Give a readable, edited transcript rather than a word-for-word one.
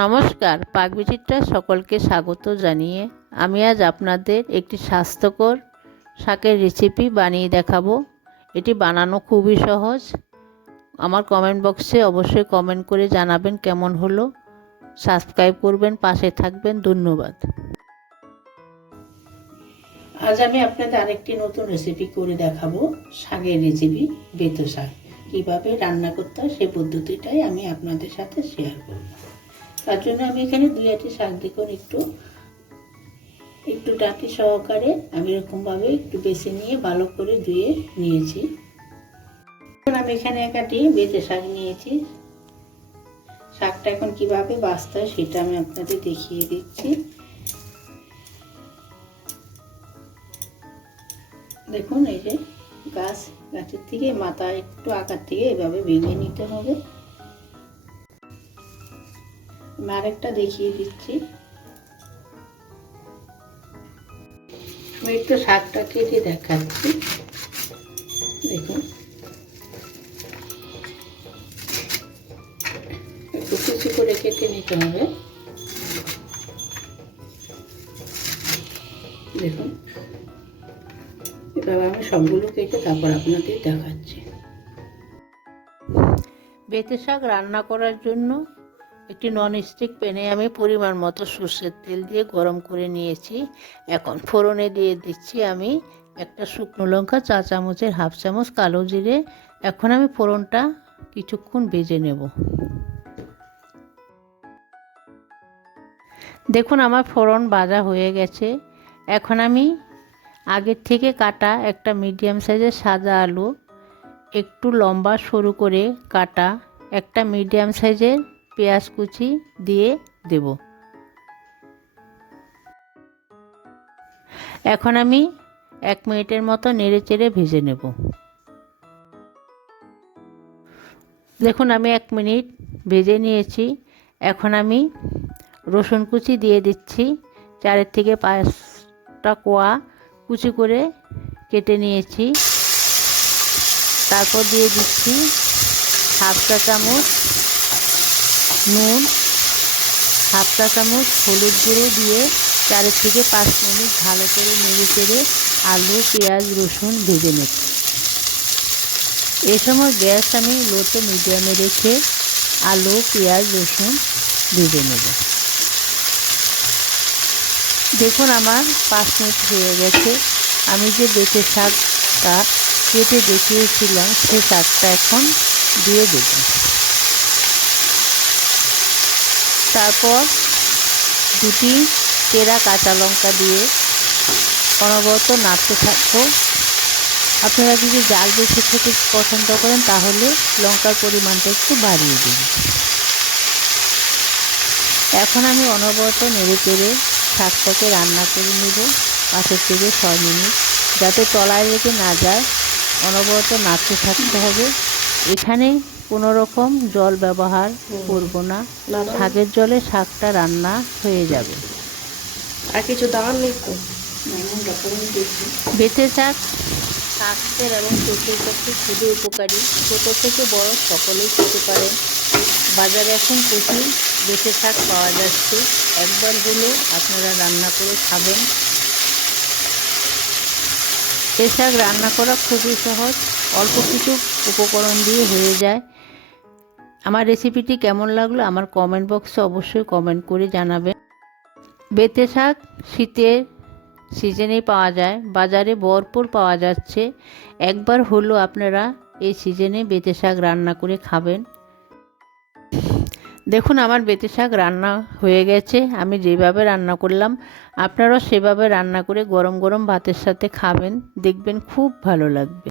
নমস্কার, পাকবিচিত্রায় সকলকে স্বাগত জানিয়ে আমি আজ আপনাদের একটি স্বাস্থ্যকর শাকের রেসিপি বানিয়ে দেখাবো। এটি বানানো খুবই সহজ। আমার কমেন্ট বক্সে অবশ্যই কমেন্ট করে জানাবেন কেমন হলো। সাবস্ক্রাইব করবেন, পাশে থাকবেন। ধন্যবাদ। আজ আমি আপনাদের আরেকটি নতুন রেসিপি করে দেখাবো, শাকের রেসিপি, বেতো শাক। কীভাবে রান্না করতে হয় সেই পদ্ধতিটাই আমি আপনাদের সাথে শেয়ার করব। তার জন্য আমি এখানে 2-8টি শাক দেখুন একটু ডাঁটি সহকারে আমি এরকমভাবে একটু বেছে নিয়ে ভালো করে ধুয়ে নিয়েছি। এখন আমি এখানে একটি বেতে শাক নিয়েছি। শাকটা এখন কিভাবে বাছতে হয় সেটা আমি আপনাদের দেখিয়ে দিচ্ছি। দেখুন, এই যে গাছের থেকে মাথা একটু আকার থেকে এভাবে ভেঙে নিতে হবে। আমি আরেকটা দেখিয়ে দিচ্ছি। আমি একটু শাকটা কেটে দেখাচ্ছি। দেখুন, একটু কুচি করে কেটে নিতে হবে। দেখুন, এভাবে আমি সবগুলো কেটে তারপর আপনাদের দেখাচ্ছি। বেতে শাক রান্না করার জন্য একটি ননস্টিক প্যানে আমি পরিমাণ মতো সর্ষের তেল দিয়ে গরম করে নিয়েছি। এখন ফোড়নে দিয়ে দিচ্ছি আমি একটা শুকনো লঙ্কা, 4 চামচের 1/2 চামচ কালো জিরে। এখন আমি ফোড়নটা কিছুক্ষণ ভেজে নেব। দেখুন, আমার ফোড়ন ভাজা হয়ে গেছে। এখন আমি আগের থেকে কাটা একটা মিডিয়াম সাইজের সাদা আলু, একটু লম্বা সরু করে কাটা একটা মিডিয়াম সাইজের পেঁয়াজ কুচি দিয়ে দেব। এখন আমি 1 মিনিটের মতো নেড়ে চেড়ে ভেজে নেব। দেখুন, আমি 1 মিনিট ভেজে নিয়েছি। এখন আমি রসুন কুচি দিয়ে দিচ্ছি। 4 থেকে 5টা কোয়া কুচি করে কেটে নিয়েছি। তারপর দিয়ে দিচ্ছি 1/2 চা চামচ নুন, 1/2 চা চামচ হলুদ গুঁড়ো দিয়ে 4 থেকে 5 মিনিট ভালো করে নেড়ে চেড়ে আলু, পেঁয়াজ, রসুন ভেজে নেব। এই সময় গ্যাস আমি লোতে মিডিয়ামে রেখে আলু, পেঁয়াজ, রসুন ভেজে নেব। দেখুন, আমার 5 মিনিট হয়ে গেছে। আমি যে বেতে শাকটা কেটে দেখিয়েছিলাম সেই শাকটা এখন দিয়ে দেব। তারপর 2টি চেরা কাঁচা লঙ্কা দিয়ে অনবরত নাড়তে থাকবো। আপনারা যদি ঝাল বেশি খেতে পছন্দ করেন তাহলে লঙ্কার পরিমাণটা একটু বাড়িয়ে দিন। এখন আমি অনবরত নেড়ে চেড়ে শাকটাকে রান্না করে নেব 5 থেকে 6 মিনিট, যাতে তলায় লেগে না যায়। অনবরত নাড়তে থাকতে হবে। এখানে কোনো রকম জল ব্যবহার করব না। শাকের জলে শাকটা রান্না হয়ে যাবে। আর কিছু দাম নেই তো। বেতে শাক স্বাস্থ্যের এবং চোখের পক্ষে খুবই উপকারী। ছোট থেকে বড় সকলেই খেতে পারেন। বাজারে এখন প্রচুর বেতে শাক পাওয়া যাচ্ছে। একবার হলে আপনারা রান্না করে খাবেন। এ শাক রান্না করা খুবই সহজ, অল্প কিছু উপকরণ দিয়ে হয়ে যায়। আমার রেসিপিটি কেমন লাগলো আমার কমেন্ট বক্সে অবশ্যই কমেন্ট করে জানাবেন। বেতে শাক শীতের সিজনেই পাওয়া যায়, বাজারে ভরপুর পাওয়া যাচ্ছে। একবার হলো আপনারা এই সিজনে বেতে শাক রান্না করে খাবেন। দেখুন, আমার বেতে শাক রান্না হয়ে গেছে। আমি যেভাবে রান্না করলাম আপনারাও সেভাবে রান্না করে গরম গরম ভাতের সাথে খাবেন, দেখবেন খুব ভালো লাগবে।